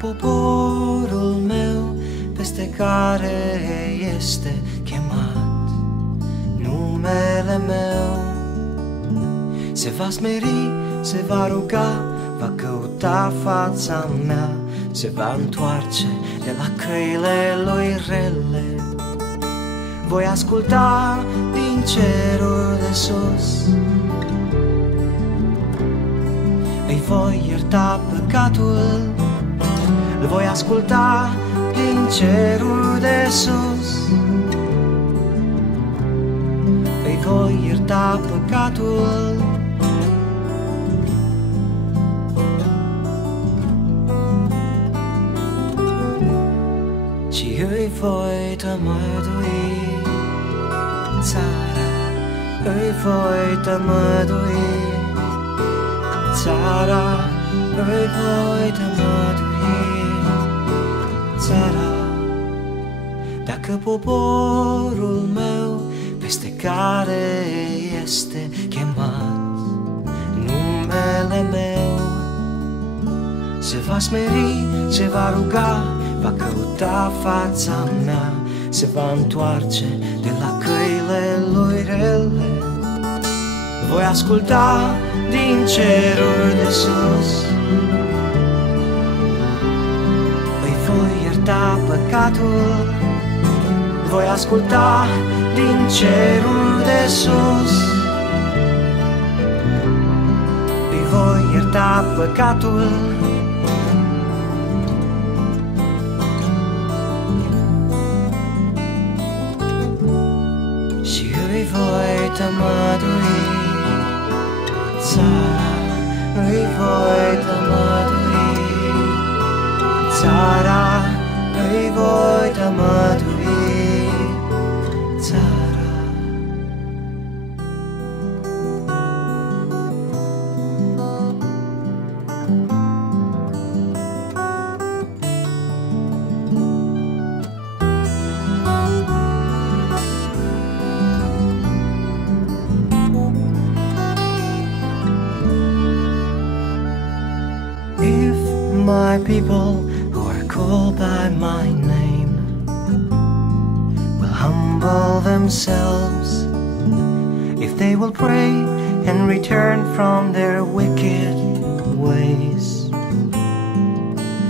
poporul meu, peste care este chemat numele meu, se va smeri, se va ruga, va căuta fața mea, se va întoarce de la căile lui rele. Voi asculta din cerul de sus, îi voi ierta păcatul. Îl voi asculta din cerul de sus, îi voi ierta păcatul. Și îi voi tămădui țara, îi voi tămădui țara, îi voi tămădui țara. Dacă poporul meu, peste care este chemat numele meu, se va smeri, se va ruga, va căuta fața mea, se va întoarce de la căile lui rele, voi asculta din cerul de sus, îi voi ierta păcatul. Voi asculta din cerul de sus, îi voi ierta păcatul. Și îi voi tămădui țara, îi voi tămădui țara, îi voi tămădui țara. If my people who are called by my name will humble themselves, if they will pray and return from their wicked ways,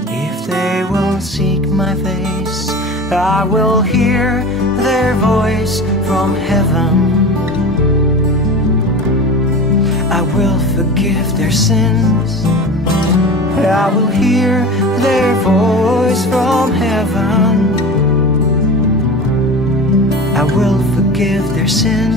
if they will seek my face, I will hear their voice from heaven. I will forgive their sins, I will hear their voice from heaven. I will forgive their sins,